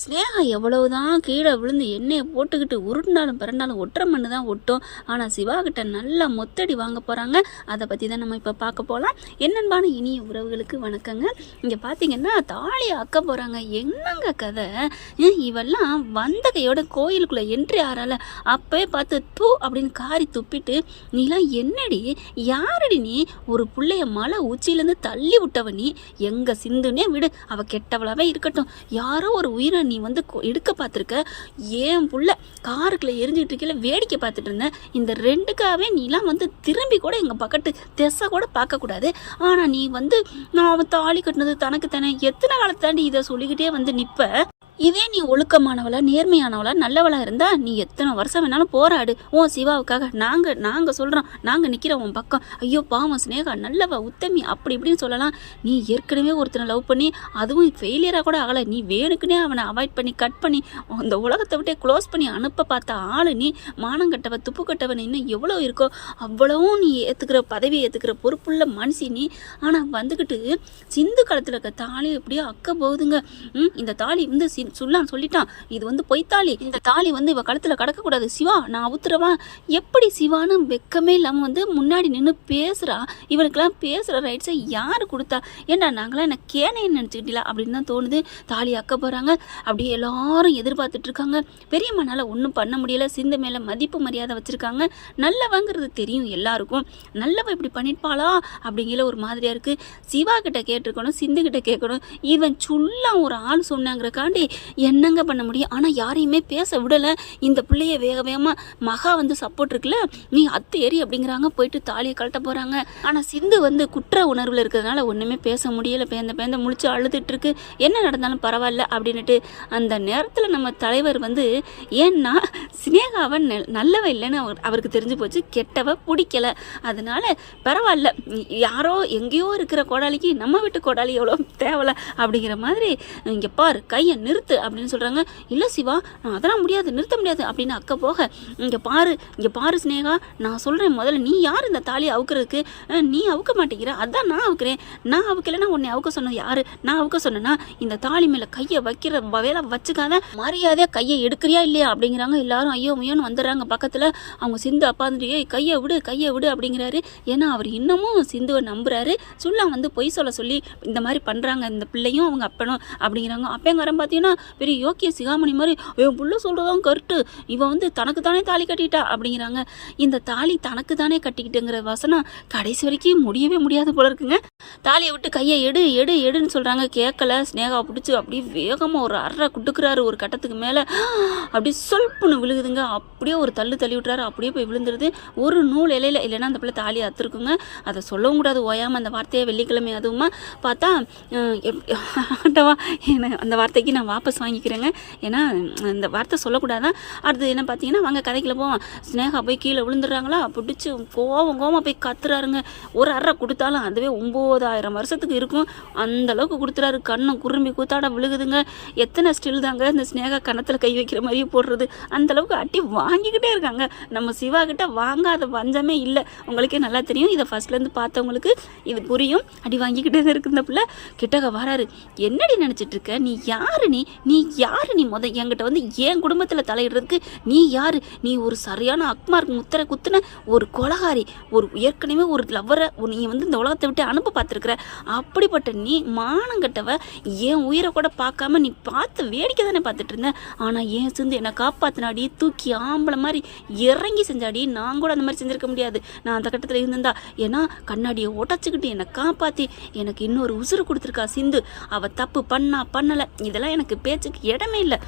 ஸ்னேகா எவ்வளவுதான் கீழே விழுந்து எண்ணெயை போட்டுக்கிட்டு உருண்டாலும் பிறண்டாலும் ஒற்றை மண்ணு தான் ஒட்டும். ஆனால் சிவா கிட்ட நல்லா மொத்தடி வாங்க போகிறாங்க அதை பற்றி தான் நம்ம இப்போ பார்க்க போகலாம் என்னென்பான இனிய உறவுகளுக்கு வணக்கங்க. இங்கே பார்த்தீங்கன்னா தாலி அக்க போகிறாங்க என்னங்க கதை? இவெல்லாம் வந்த கையோட கோயிலுக்குள்ளே என்ட்ரி ஆறால. அப்பவே பார்த்து தூ அப்படின்னு காரி துப்பிட்டு நீலாம் என்னடி? யாரடி நீ? ஒரு பிள்ளைய மலை உச்சியிலேருந்து தள்ளி விட்டவ நீ? எங்கே சிந்துனே விடு. அவள் கெட்டவளாவே இருக்கட்டும். யாரோ ஒரு உயிரை நீ வந்து கொ- எடுக்க பார்த்துருக்க. ஏன் புள்ள காருக்குள்ளே எரிஞ்சிட்டு இருக்கையில வேடிக்கை பார்த்துட்டு இருந்தேன் இந்த ரெண்டுக்காகவே நீலாம் வந்து திரும்பி கூட எங்கள் பக்கத்து தெசை கூட பார்க்கக்கூடாது ஆனால் நீ வந்து நான் அவன் தாலி கட்டினது தனக்கு தானே. எத்தனை காலத்தாண்டி இதை சொல்லிக்கிட்டே வந்து நிற்ப இதே நீ ஒழுக்கமானவளா நேர்மையானவளா நல்லவளா இருந்தா நீ எத்தனை வருஷம் வேணாலும் போராடு. உன் சிவாவுக்காக நாங்க நாங்க சொல்றோம். நாங்க நிக்கிறோம் உன் பக்கம். ஐயோ பாவம் சினேகா நல்லவ உத்தமி அப்படி இப்படின்னு சொல்லலாம். நீ ஏற்கனவே ஒருத்தனை லவ் பண்ணி அதுவும் ஃபெயிலியரா கூட ஆகல. நீ வேணுக்குனே அவனை அவாய்ட் பண்ணி கட் பண்ணி அந்த உலகத்தை விட்டே க்ளோஸ் பண்ணி அனுப்ப பார்த்த ஆளு நீ. மானம் கட்டவ துப்பு கட்டவன் இன்னும் எவ்வளோ இருக்கோ அவ்வளவும் நீ ஏத்துக்கிற பதவியை ஏத்துக்கிற பொறுப்புள்ள மனுஷி நீ. ஆனா வந்துக்கிட்டு சிந்து காலத்துல இருக்க தாலி எப்படியோ அக்க போகுதுங்க. இந்த தாலி வந்து சி- சுல்லான் சொல்லிட்டான். இது வந்து பொய்த்தாலி இந்த தாலி வந்து இவ கழுத்துல கடக்கக்கூடாது. சிவா நான் அவுத்துறவா? எப்படி சிவான்னு வெக்கமே இல்லாம வந்து முன்னாடி நின்று பேசுறா? இவனுக்கெல்லாம் பேசுற ரைட்ஸை யாரு கொடுத்தா? ஏன்டா நாங்களாம் என்ன கேனைன்னு நினச்சிக்கிட்டீங்களா அப்படின்னு தான் தோணுது. தாலி அக்க போறாங்க. அப்படியே எல்லாரும் எதிர்பார்த்துட்டு இருக்காங்க. பெரியம்மனால ஒன்றும் பண்ண முடியல. சிந்து மேல மதிப்பு மரியாதை வச்சிருக்காங்க. நல்லவங்கிறது தெரியும் எல்லாருக்கும். நல்லவ இப்படி பண்ணிருப்பாளா? அப்படிங்கிற ஒரு மாதிரியா இருக்கு. சிவா கிட்ட கேட்டிருக்கணும் சிந்து கிட்ட கேட்கணும். இவன் சுல்லா ஒரு ஆள் சொன்னாங்கிறக்காண்டி என்னங்க பண்ண முடியும்? ஆனால் யாரையுமே பேச விடலை. இந்த பிள்ளைய வேக வேகமாக மகா வந்து சப்போர்ட் இருக்குல்ல? நீ அத்து ஏறி அப்படிங்கிறாங்க. போயிட்டு தாலியை கழட்ட போகிறாங்க ஆனால் சிந்து வந்து குற்ற உணர்வில் இருக்கிறதுனால ஒன்றுமே பேச முடியல. பேந்த பேந்த முழிச்சு அழுதுட்டுருக்கு என்ன நடந்தாலும் பரவாயில்ல அப்படின்னுட்டு அந்த நேரத்தில் நம்ம தலைவர் வந்து ஏன்னா சினேகாவை நல்லவ இல்லைன்னு அவர் அவருக்கு தெரிஞ்சு போச்சு. கெட்டவ பிடிக்கல. அதனால பரவாயில்ல. யாரோ எங்கேயோ இருக்கிற கோடாலிக்கு நம்ம வீட்டு கோடாலி எவ்வளோ தேவல அப்படிங்கிற மாதிரி இங்கே பார் கையை நிறுத்து அப்படின்னு சொல்கிறாங்க இல்லை சிவா நான் அதெல்லாம் முடியாது நிறுத்த முடியாது அப்படின்னு அக்கா போக இங்கே பாரு இங்கே பாரு சினேகா நான் சொல்கிறேன் முதல்ல நீ யார் இந்த தாலியை அவுக்கிறதுக்கு? நீ அவுக்க மாட்டேங்கிற அதான் நான் அவுக்கிறேன். நான் அவுக்கலைன்னா உன்னை அவுக்க சொன்னது யார்? நான் அவுக்க சொன்னேன்னா இந்த தாலி மேலே கையை வைக்கிற வேலை வச்சுக்காத மரியாதையாக கையை எடுக்கிறியா இல்லையா அப்படிங்கிறாங்க எல்லாரும். ஐயோ மையோன்னு வந்துடுறாங்க பக்கத்தில். அவங்க சிந்து அப்பாந்துட்டு ஏய் கையை விடு கையை விடு அப்படிங்கிறாரு. ஏன்னா அவர் இன்னமும் சிந்துவை நம்புறாரு. சுல்லா வந்து பொய் சொல்ல சொல்லி இந்த மாதிரி பண்ணுறாங்க இந்த பிள்ளையும் அவங்க அப்பனும் அப்படிங்கிறாங்க. அப்பேங்காரன் பார்த்தீங்கன்னா பெரிய யோக்கிய சிகாமணி மாதிரி என் புள்ள சொல்கிறதான் கருட்டு. இவன் வந்து தனக்கு தானே தாலி கட்டிட்டா? அப்படிங்கிறாங்க. இந்த தாலி தனக்கு தானே கட்டிக்கிட்டுங்கிற வசனம் கடைசி வரைக்கும் முடியவே முடியாது போல இருக்குங்க. தாலியை விட்டு கையை எடு எடு எடுன்னு சொல்கிறாங்க கேட்கல ஸ்னேகா பிடிச்சி அப்படியே வேகமாக ஒரு அற குட்டுக்கிறாரு ஒரு கட்டத்துக்கு மேலே. அப்படியே சொல்புன்னு விழுகுதுங்க. அப்படியே ஒரு தள்ளு தள்ளி விட்டுறாரு. அப்படியே போய் விழுந்துருது. ஒரு நூல் இலையில இல்லைன்னா அந்த பிள்ளை தாலி அத்துருக்குங்க அதை சொல்லவும் கூடாது. ஓயாமல் அந்த வார்த்தையை வெள்ளிக்கிழமை அதுவுமா. பார்த்தா ஆண்டவா அந்த வார்த்தைக்கு நான் வாபஸ் வாங்கிக்கிறேங்க ஏன்னா இந்த வார்த்தை சொல்லக்கூடாதான் அடுத்து என்ன பார்த்தீங்கன்னா வாங்க கதைக்குள்ள போவோம். ஸ்னேகா போய் கீழே விழுந்துடுறாங்களா? பிடிச்சி கோவம் கோவமாக போய் கத்துறாருங்க. ஒரு அரை கொடுத்தாலும் அதுவே ஒம்பதாயிரம் வருஷத்துக்கு இருக்கும். அந்த அளவுக்கு கொடுத்துறாரு. கண்ணும் குறும்பி கூத்தாட விழுகுதுங்க. எத்தனை ஸ்டில் தாங்க இந்த ஸ்னேகா கணத்தில் கை வைக்கிற மாதிரியே போடுறது. அந்த அளவுக்கு அட்டி வாங்கிக்கிட்டே இருக்காங்க. நம்ம சிவா கிட்ட வாங்காத பஞ்சமே இல்லை. உங்களுக்கே நல்லா தெரியும். இதை ஃபஸ்ட்லேருந்து பார்த்தவங்களுக்கு இது புரியும். அடி வாங்கிக்கிட்டே தான் இருக்கு இந்த பிள்ளை. கிட்டக்க வராரு. என்னடி நினச்சிட்டு இருக்க? நீ யாரு நீ? நீ யாரு? நீ முத என்கிட்ட வந்து என் குடும்பத்தில் தலையிடுறதுக்கு நீ யார்? நீ ஒரு சரியான அக்மார்க் முத்திரை குத்துன ஒரு கொலகாரி ஒரு ஏற்கனவே ஒரு லவ்வரை நீ வந்து இந்த உலகத்தை விட்டு அனுப்ப பார்த்துருக்குற. அப்படிப்பட்ட நீ மானங்கட்டவ என் உயிரை கூட பார்க்காம நீ பார்த்து வேடிக்கை தானே பார்த்துட்டு இருந்தேன் ஆனால் ஏன் சிந்து என்னை காப்பாற்றினாடி தூக்கி ஆம்பளை மாதிரி இறங்கி செஞ்சாடி. நான் கூட அந்த மாதிரி செஞ்சிருக்க முடியாது. நான் அந்த கட்டத்தில் இருந்திருந்தா ஏன்னா கண்ணாடியை உடச்சிக்கிட்டு என்னை காப்பாற்றி எனக்கு இன்னொரு உசுறு கொடுத்துருக்கா சிந்து. அவள் தப்பு பண்ணா பண்ணலை. இதெல்லாம் எனக்கு பேச்சுக்கு இடமே இல்லை.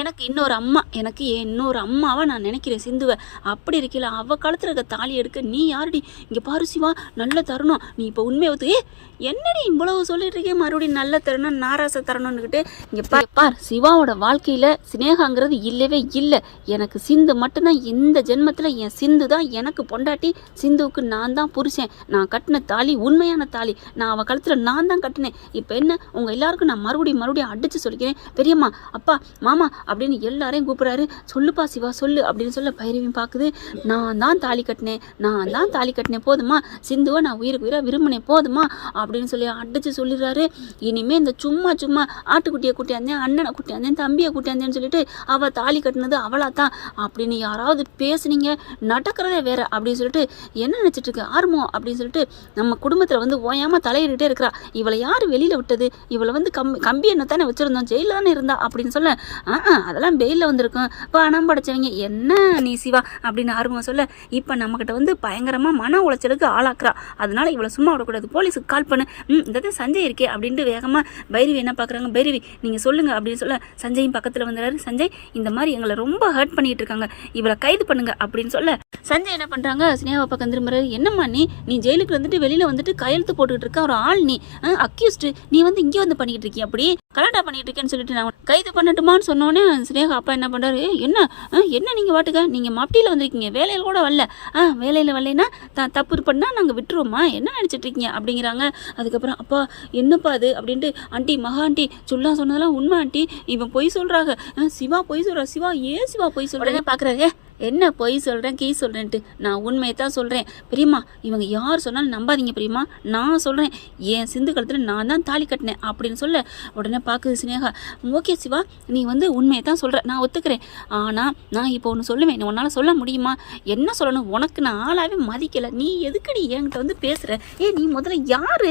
எனக்கு இன்னொரு அம்மா எனக்கு இன்னொரு அம்மாவை நான் நினைக்கிறேன் சிந்துவை. அப்படி இருக்கல அவ காலத்தில் இருக்க தாலி எடுக்க நீ யாருடி? இங்கே பாரு சிவா நல்ல தருணம். நீ இப்போ உண்மையை ஒத்து ஏ என்னடி இவ்வளவு சொல்லிட்டு இருக்கே மறுபடியும் நல்ல தரணும் நாராச தரணும்னுக்கிட்டு இங்கே பார் பார் சிவாவோட வாழ்க்கையில் சினேகாங்கிறது இல்லவே இல்லை. எனக்கு சிந்து மட்டும்தான் இந்த ஜென்மத்தில் என் சிந்து தான் எனக்கு பொண்டாட்டி சிந்துவுக்கு நான் தான் புருஷன். நான் கட்டின தாலி உண்மையான தாலி. நான் அவள் கழுத்தில் நான் தான் கட்டினேன். இப்போ என்ன? உங்கள் எல்லாருக்கும் நான் மறுபடியும் மறுபடியும் அடித்து சொல்லிக்கிறேன். பெரியம்மா அப்பா மாமா அப்படின்னு எல்லாரையும் கூப்பிட்றாரு. சொல்லுப்பா சிவா சொல்லு அப்படின்னு சொல்ல பைரவியும் பார்க்குது நான் தான் தாலி கட்டினேன். நான் தான் தாலி கட்டினேன். போதுமா? சிந்துவை நான் உயிருக்கு உயிராக விரும்பினேன். போதுமா? அப்படின்னு சொல்லி அடிச்சு சொல்லிடுறாரு. இனிமே இந்த சும்மா சும்மா ஆட்டுக்குட்டியை கூட்டியாந்தேன் அண்ணனை கூட்டியாந்தேன் தம்பியை கூட்டியாந்தேன்னு சொல்லிட்டு அவள் தாலி கட்டினது அவளா தான் அப்படின்னு யாராவது பேசுனீங்க நடக்கிறதே வேற அப்படின்னு சொல்லிட்டு என்ன நினச்சிட்டு இருக்கு ஆர்மோ அப்படின்னு சொல்லிட்டு நம்ம குடும்பத்தில் வந்து ஓயாமல் தலையிட்டுட்டே இருக்கிறா. இவளை யார் வெளியில் விட்டது? இவளை வந்து கம்பி கம்பி என்ன தானே வச்சுருந்தோம் ஜெயிலில் தானே இருந்தா? அப்படின்னு சொல்ல ஆ அதெல்லாம் வெயிலில் வந்திருக்கும். பணம் படைச்சவங்க என்ன நீ சிவா? அப்படின்னு ஆர்வம் சொல்ல இப்போ நம்மக்கிட்ட வந்து பயங்கரமாக மன உளைச்சலுக்கு ஆளாக்குறா. அதனால இவளை சும்மா விடக்கூடாது. போலீஸுக்கு கால் பண்ணி. ம் இதாவது சஞ்சய் இருக்கே அப்படின்ட்டு வேகமாக பைரவி என்ன பார்க்குறாங்க பைரவி நீங்கள் சொல்லுங்கள் அப்படின்னு சொல்ல சஞ்சயும் பக்கத்தில் வந்துடுறாரு. சஞ்சய் இந்த மாதிரி எங்களை ரொம்ப ஹர்ட் பண்ணிகிட்டு இருக்காங்க. இவளை கைது பண்ணுங்க அப்படின்னு சொல்ல சஞ்சய் என்ன பண்ணுறாங்க சினேகா பக்கம் திரும்புறாரு. என்னம்மா நீ? நீ ஜெயிலுக்கு வந்துட்டு வெளியில் வந்துட்டு கையெழுத்து போட்டுக்கிட்டு இருக்க. ஒரு ஆள் நீ அக்யூஸ்டு நீ வந்து இங்கே வந்து பண்ணிக்கிட்டு இருக்கிய? அப்படி கலாட்டா பண்ணிட்டு இருக்கேன்னு சொல்லிட்டு நான் கைது பண்ணட்டுமான்னு சொன்னோடனே சினேகா அப்பா என்ன பண்ணுறாரு என்ன? ஆ, என்ன நீங்கள் வாட்டுக்க? நீங்கள் மாப்டியில் வந்திருக்கீங்க. வேலையில் கூட வரல. ஆ வேலையில் வரலைன்னா த தப்பு பண்ணால் நாங்கள் விட்டுருவோமா என்ன நினச்சிட்டு இருக்கீங்க? அப்படிங்கிறாங்க. அதுக்கப்புறம் அப்பா என்னப்பா அது? அப்படின்ட்டு ஆண்டி மகா ஆண்டி சுல்லா சொன்னதெல்லாம் உண்மை ஆண்டி. இவன் பொய் சொல்கிறாங்க சிவா பொய் சொல்கிறா சிவா ஏன் சிவா பொய் சொல்கிறாங்க பார்க்குறாரு என்ன பொய் சொல்கிறேன் கீ சொல்கிறேன்ட்டு நான் உண்மையை தான் சொல்கிறேன் பிரியமா இவங்க யார் சொன்னாலும் நம்பாதீங்க பிரியமா நான் சொல்கிறேன் என் சிந்து கழுத்தில் நான் தான் தாலி கட்டினேன் அப்படின்னு சொல்ல உடனே பார்க்குது சினேகா. ஓகே சிவா நீ வந்து உண்மையை தான் சொல்கிற நான் ஒத்துக்கிறேன். ஆனால் நான் இப்போ ஒன்று சொல்லுவேன் உன்னால் சொல்ல முடியுமா? என்ன சொல்லணும்? உனக்கு நான் ஆளாவே மதிக்கலை. நீ எதுக்குடி என்கிட்ட வந்து பேசுகிற ஏ நீ முதல்ல யார்?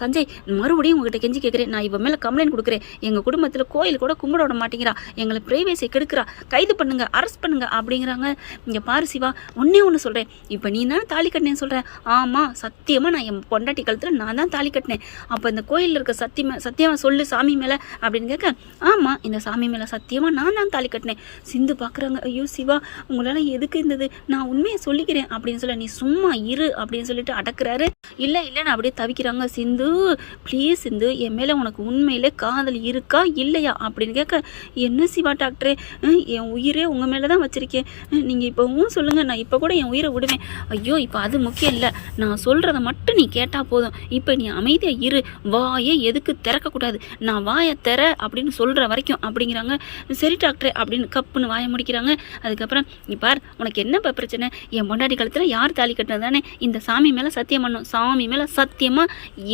சஞ்சய் மறுபடியும் உங்ககிட்ட கெஞ்சி கேட்குறேன் நான் இவன் மேலே கம்ப்ளைண்ட் கொடுக்குறேன். எங்கள் குடும்பத்தில் கோயில் கூட கும்பிட விட மாட்டேங்கிறா. எங்களை பிரைவேசியை கெடுக்கிறா. கைது பண்ணுங்க அரெஸ்ட் பண்ணுங்க அப்படிங்கிறாங்க இங்கே பாரு சிவா ஒன்னே ஒன்று சொல்கிறேன் இப்போ நீ தானே தாலி கட்டினேன்னு சொல்கிறேன் ஆமாம் சத்தியமாக நான் என் பொண்டாட்டி காலத்தில் நான் தான் தாலி கட்டினேன். அப்போ இந்த கோயிலில் இருக்க சத்தியமா சத்தியமாக சொல்லு சாமி மேலே அப்படின்னு கேட்க ஆமாம் இந்த சாமி மேலே சத்தியமாக நான் தான் தாலி கட்டினேன். சிந்து பார்க்குறாங்க ஐயோ சிவா உங்களால் எதுக்கு இருந்தது நான் உண்மையை சொல்லிக்கிறேன் அப்படின்னு சொல்ல நீ சும்மா இரு அப்படின்னு சொல்லிட்டு அடக்குறாரு. இல்லை இல்லைன்னு அப்படியே தவிக்கிறாங்க. சிந்து ப்ளீஸ் சிந்து என் மேலே உனக்கு உண்மையிலே காதல் இருக்கா இல்லையா? அப்படின்னு கேட்க என்ன சிவா டாக்டரே? என் உயிரே உங்கள் மேலே தான் வச்சுருக்கேன். நீங்கள் இப்போவும் சொல்லுங்கள் நான் இப்போ கூட என் உயிரை விடுவேன். ஐயோ இப்போ அது முக்கியம் இல்லை. நான் சொல்கிறத மட்டும் நீ கேட்டால் போதும். இப்போ நீ அமைதியாக இரு. வாயை எதுக்கு திறக்கக்கூடாது? நான் வாயை திற அப்படின்னு சொல்கிற வரைக்கும் அப்படிங்கிறாங்க. சரி டாக்டரே அப்படின்னு கப்புன்னு வாயை முடிக்கிறாங்க. அதுக்கப்புறம் நீ பார் உனக்கு என்னப்பா பிரச்சனை? என் பொண்டாட்டி காலத்தில் யார் தாலி கட்டினது தானே? இந்த சாமி மேலே சத்தியம் பண்ணும். சாமி மேலே சத்தியமாக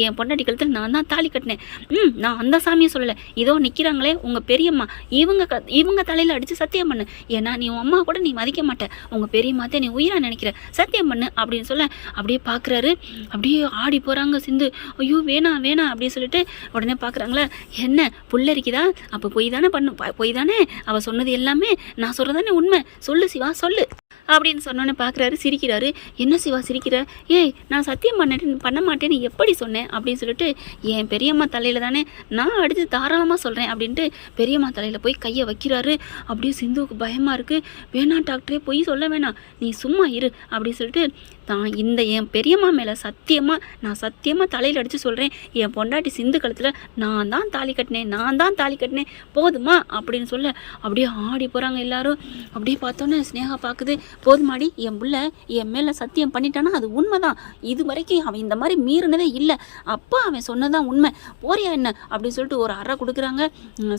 என் பொண்டாட்டி காலத்தில் நான் தான் தாலி கட்டினேன். ம் நான் அந்த சாமியை சொல்லலை. இதோ நிற்கிறாங்களே உங்கள் பெரியம்மா. இவங்க க இவங்க தலையில் அடித்து சத்தியம் பண்ணு. ஏன்னா நீ உன் அம்மா கூட நீ மதிக்க மாட்டேன். உங்கள் பெரியம்மாத்தே நீ உயிரா நினைக்கிற. சத்தியம் பண்ணு அப்படின்னு சொல்ல அப்படியே பார்க்குறாரு அப்படியே ஆடி போகிறாங்க சிந்து. ஐயோ வேணாம் வேணாம் அப்படின்னு சொல்லிட்டு உடனே பார்க்குறாங்களே என்ன புல்லரிக்குதா அப்போ பொய் தானே பண்ணு பொய் தானே? அவள் சொன்னது எல்லாமே நான் சொல்கிறதானே உண்மை? சொல்லு சிவா சொல்லு. அப்படின்னு சொன்னோன்னே பார்க்குறாரு சிரிக்கிறாரு. என்ன சிவா சிரிக்கிற? ஏய் நான் சத்தியம் பண்ணேன் பண்ண மாட்டேன்னு எப்படி சொன்னேன்? அப்படின்னு சொல்லிட்டு என் பெரியம்மா தலையில் தானே நான் அடுத்து தாராளமாக சொல்கிறேன் அப்படின்ட்டு பெரியம்மா தலையில் போய் கையை வைக்கிறாரு. அப்படியே சிந்துவுக்கு பயமாக இருக்குது வேணாம் டாக்டரே பொய் சொல்ல வேணாம். நீ சும்மா இரு அப்படின்னு சொல்லிட்டு தான். இந்த என் பெரியம்மா மேலே சத்தியமாக நான் சத்தியமாக தலையில் அடித்து சொல்கிறேன் என் பொண்டாட்டி சிந்து கழுத்தில் நான் தான் தாலி கட்டினேன் நான் தான் தாலி கட்டினேன் போதுமா? அப்படின்னு சொல்ல அப்படியே ஆடி போகிறாங்க எல்லாரும். அப்படியே பார்த்தோன்னே ஸ்னேகா பார்க்குது போதுமாடி என் புள்ள என் மேலே சத்தியம் பண்ணிட்டானா? அது உண்மைதான். இது வரைக்கும் அவன் இந்த மாதிரி மீறினதே இல்லை. அப்பா அவன் சொன்னதான் உண்மை. போறியா என்ன? அப்படின்னு சொல்லிட்டு ஒரு அறை கொடுக்குறாங்க.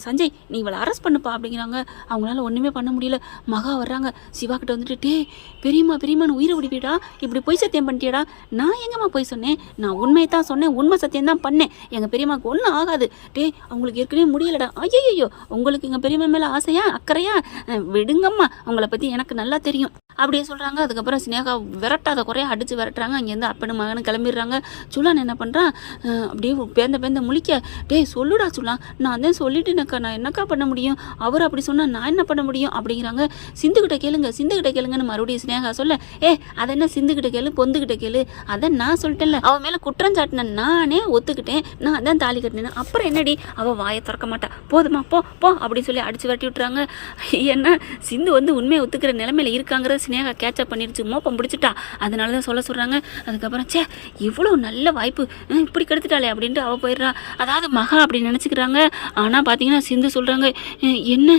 சஞ்சய் நீ இவளை அரெஸ்ட் பண்ணுப்பா அப்படிங்கிறாங்க. அவங்களால ஒன்றுமே பண்ண முடியல. மகா வர்றாங்க. சிவா கிட்ட வந்துட்டு டே பெரியம்மா பெரியம்மான்னு உயிரை விடுவிடா இப்படி பொய் சத்தியம் பண்ணிட்டியடா? நான் எங்கம்மா பொய் சொன்னேன்? நான் உண்மையை தான் சொன்னேன் உண்மை சத்தியம் தான் பண்ணேன். எங்கள் பெரியம்மாக்கு ஒன்றும் ஆகாது. டே அவங்களுக்கு ஏற்கனவே முடியலடா. ஐயோ உங்களுக்கு எங்கள் பெரியம்மா மேலே ஆசையா அக்கறையா? விடுங்கம்மா. அவங்கள பற்றி எனக்கு நல்லா தெரியும். அப்படியே சொல்கிறாங்க அதுக்கப்புறம் சினேகா விரட்டாத குறைய அடித்து விரட்டுறாங்க. அங்கேருந்து அப்பனு மகனு கிளம்பிடுறாங்க. சுலான் என்ன பண்ணுறான் அப்படியே பேந்த பேந்த முழிக்க டேய் சொல்லுடா சுலா. நான் தான் சொல்லிட்டேனக்கா. நான் என்னக்கா பண்ண முடியும்? அவர் அப்படி சொன்னால் நான் என்ன பண்ண முடியும்? அப்படிங்கிறாங்க. சிந்துக்கிட்ட கேளுங்க சிந்துக்கிட்ட கேளுங்கன்னு மறுபடியும் சினேகா சொல்ல ஏ அதை என்ன சிந்துக்கிட்ட கேளு பொந்துக்கிட்ட கேளு. அதை நான் சொல்லிட்டேன்ல. அவன் மேலே குற்றம் சாட்டின நானே ஒத்துக்கிட்டேன். நான் அதான் தாலி கட்டினேன் அப்புறம் என்னடி? அவள் வாயை திறக்க மாட்டா. போதுமா போ போ அப்படின்னு சொல்லி அடிச்சு விரட்டி விட்டுறாங்க. ஏன்னா சிந்து வந்து உண்மையை ஒத்துக்கிற நிலைமையில இருக்காங்கிறத சினேகா கேட்சப் பண்ணிருச்சு மோப்பம் பிடிச்சிட்டா. அதனால தான் சொல்ல சொல்கிறாங்க அதுக்கப்புறம் ச்சே இவ்வளோ நல்ல வாய்ப்பு. இப்படி கெடுத்துட்டாளே அப்படின்ட்டு அவள் போயிடுறா. அதாவது மகா அப்படி நினச்சிக்கிறாங்க. ஆனால் பார்த்தீங்கன்னா சிந்து சொல்கிறாங்க என்ன?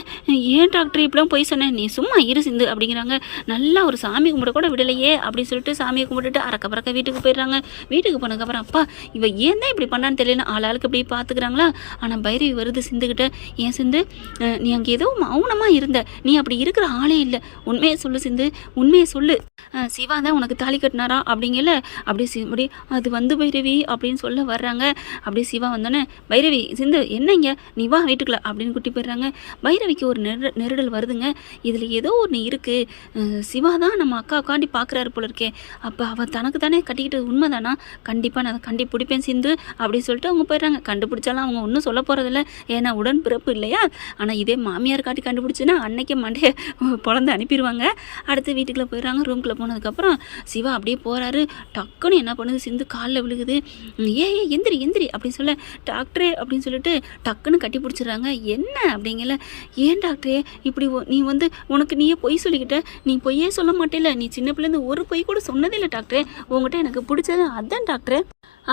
ஏன் டாக்டர் இப்படிலாம் போய் சொன்னேன் நீ சும்மா இரு சிந்து அப்படிங்கிறாங்க. நல்லா ஒரு சாமி கும்பிட கூட விடலையே அப்படின்னு சொல்லிட்டு சாமியை கும்பிட்டுட்டு அறக்க பறக்க வீட்டுக்கு போயிடுறாங்க. வீட்டுக்கு போனதுக்கப்புறம் அப்பா இவ ஏன் தான் இப்படி பண்ணான்னு தெரியல ஆளாளுக்கு இப்படி பார்த்துக்கிறாங்களா? ஆனால் பைரவி வருது சிந்துக்கிட்ட ஏன் சிந்து நீ அங்கே ஏதோ மௌனமாக இருந்த. நீ அப்படி இருக்கிற ஆளே இல்லை. உண்மையை சொல்லு சிந்து. உண்மையை சொல்லு. சிவா தான் உனக்கு தாலி கட்டினாரா? அப்படிங்கல. அப்படி சி அது வந்து பைரவி அப்படின்னு சொல்ல வர்றாங்க. அப்படியே சிவா வந்தோன்னே பைரவி சிந்து என்னங்க நீ வா வீட்டுக்குள்ள அப்படின்னு கூட்டி போயிடுறாங்க. பைரவிக்கு ஒரு நெரு நெருடல் வருதுங்க. இதில் ஏதோ ஒன்று இருக்குது சிவா தான் நம்ம அக்கா உட்காண்டி பார்க்குறாரு போல இருக்கே. அப்போ அவள் தனக்கு தானே கட்டிக்கிட்டது உண்மைதானா? கண்டிப்பாக நான் அதை கண்டி பிடிப்பேன் சிந்து அப்படின்னு சொல்லிட்டு அவங்க போயிடுறாங்க. கண்டுபிடிச்சாலும் அவங்க ஒன்றும் சொல்ல போகிறதில்ல ஏன்னா உடன் பிறப்பு இல்லையா? ஆனால் இதே மாமியார் காட்டி கண்டுபிடிச்சுன்னா அன்னைக்கே மண்டையை பிறந்து அனுப்பிடுவாங்க. அடுத்து வீட்டுக்குள்ளே போயிடுறாங்க. ரூம்குள்ளே போனதுக்கப்புறம் சிவா அப்படியே போகிறாரு டக்குன்னு என்ன பண்ணுது? சிந்து காலில் விழுகுது. ஏ ஏ எந்திரி எந்திரி அப்படின்னு சொல்ல டாக்டரே அப்படின்னு சொல்லிட்டு டக்குன்னு கட்டி பிடிச்சிடுறாங்க. என்ன? அப்படிங்கல ஏன் டாக்டரே? இப்படி ஒ- நீ வந்து உனக்கு நீயே பொய் சொல்லிக்கிட்ட. நீ பொய்யே சொல்ல மாட்டேல. நீ சின்ன பிள்ளைந்து ஒரு பொய் கூட சொன்னதில்லை டாக்டரே. உங்கள்கிட்ட எனக்கு பிடிச்சது அதான் டாக்டரே.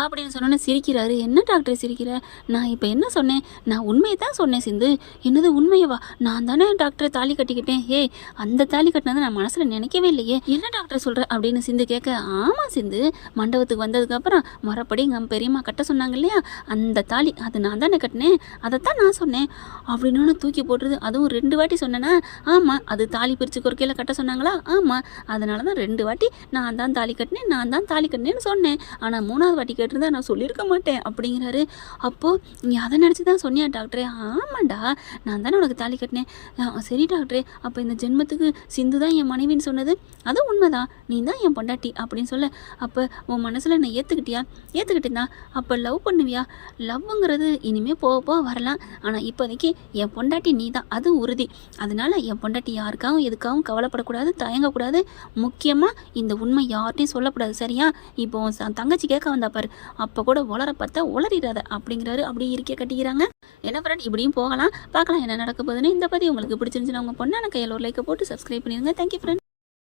அப்படின்னு சொன்னோன்னே சிரிக்கிறாரு. என்ன டாக்டர் சிரிக்கிற? நான் இப்போ என்ன சொன்னேன்? நான் உண்மையை தான் சொன்னேன் சிந்து. என்னது உண்மையவா? நான் தானே டாக்டரை தாலி கட்டிக்கிட்டேன். ஏய் அந்த தாலி கட்டினதை நான் மனசில் நினைக்கவே இல்லையே. என்ன டாக்டர் சொல்கிற அப்படின்னு சிந்து கேட்க ஆமாம் சிந்து. மண்டபத்துக்கு வந்ததுக்கப்புறம் மறுபடி எங்கள் பெரியம்மா கட்ட சொன்னாங்க இல்லையா? அந்த தாலி அது நான் தானே கட்டினேன். அதைத்தான் நான் சொன்னேன். அப்படின்னு தூக்கி போட்டுருது. அதுவும் ரெண்டு வாட்டி சொன்னேன்னா ஆமாம் அது தாலி பிரித்து குறுக்கையில் கட்ட சொன்னாங்களா? ஆமாம் அதனால தான் ரெண்டு வாட்டி நான் தான் தாலி கட்டினேன் நான் தான் தாலி கட்டினேன்னு சொன்னேன். ஆனால் மூணாவது வாட்டி கேட்டிருந்தா நான் சொல்லியிருக்க மாட்டேன் அப்படிங்கிறாரு. அப்போது நீ அதை நினச்சி தான் சொன்னியா டாக்டரே? ஆமாண்டா நான் தானே உனக்கு தாலி கட்டினேன். சரி டாக்டரே அப்போ இந்த ஜென்மத்துக்கு சிந்து தான் என் மனைவின்னு சொன்னது? அதுவும் உண்மைதான் நீ தான் என் பொண்டாட்டி அப்படின்னு சொல்ல. அப்போ உன் மனசில் என்னை ஏற்றுக்கிட்டியா ஏற்றுக்கிட்டேன்னா அப்போ லவ் பண்ணுவியா? லவ்ங்கிறது இனிமேல் போக போக வரலாம். ஆனால் இப்போதைக்கு என் பொண்டாட்டி நீ தான் அது உறுதி. அதனால என் பொண்டாட்டி யாருக்காகவும் எதுக்காகவும் கவலைப்படக்கூடாது தயங்கக்கூடாது. முக்கியமாக இந்த உண்மை யார்ட்டையும் சொல்லக்கூடாது சரியா? இப்போ தங்கச்சி கேட்க வந்தா பாரு. அப்போ கூட உளர பார்த்தா உளறிடாத அப்படிங்கிறாரு. அப்படியே இருக்க கட்டிக்கிறாங்க. என்ன ஃப்ரெண்ட் இப்படியும் போகலாம். பார்க்கலாம் என்ன நடக்க போகுதுன்னு. இந்த பதிவு உங்களுக்கு பிடிச்சிருந்துச்சுன்னா உங்கள் பொண்ணான கையில் ஒரு லைக்கை போட்டு சப்ஸ்கிரைப் பண்ணிடுங்க. Thank you friend